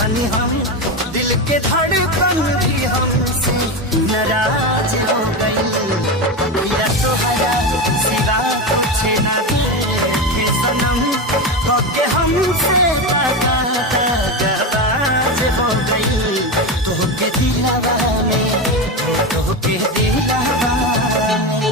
जानी हम दिल के धड़कन भी हमसे नाराज हो गई। भैया तो हया सिवा कुछ ना देखे सनम के हमसे गवाज हो गई। तोहके दिलवा में तोहके दिलवा में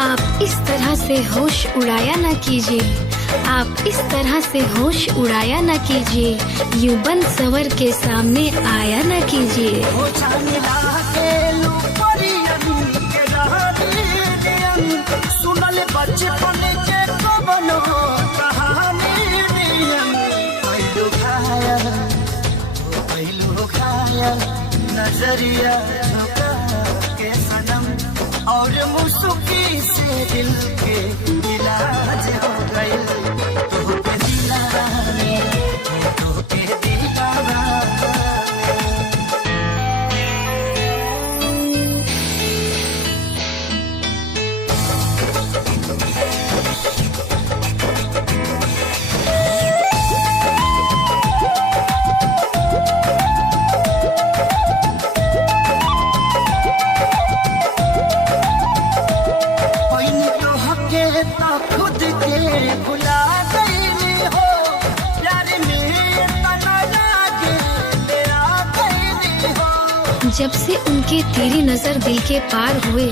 आप इस तरह से होश उड़ाया न कीजिए, आप इस तरह से होश उड़ाया न कीजिए, यूं बन सवर के सामने आया न कीजिए। नजरिया झुका के सनम और मुस्की से दिल के इलाज हो गए। तोहके दिलवा में तोहके दिलवा खुद के भुला गई हो प्यार में तना लागे तेरा गई हो। जब से उनके तेरी नजर दिल के पार हुए,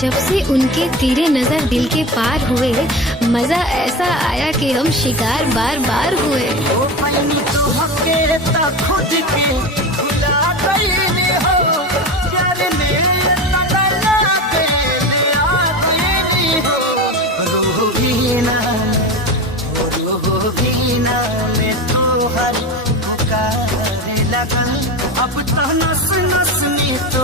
जब से उनके तेरे नजर दिल के पार हुए, मजा ऐसा आया कि हम शिकार बार बार हुए। ओ तो हके खुद के भुला गई हो प्यार में तना लागे तेरा गई हो। रूबीना में तो हर पुकार लगन अब तो नस नस में तो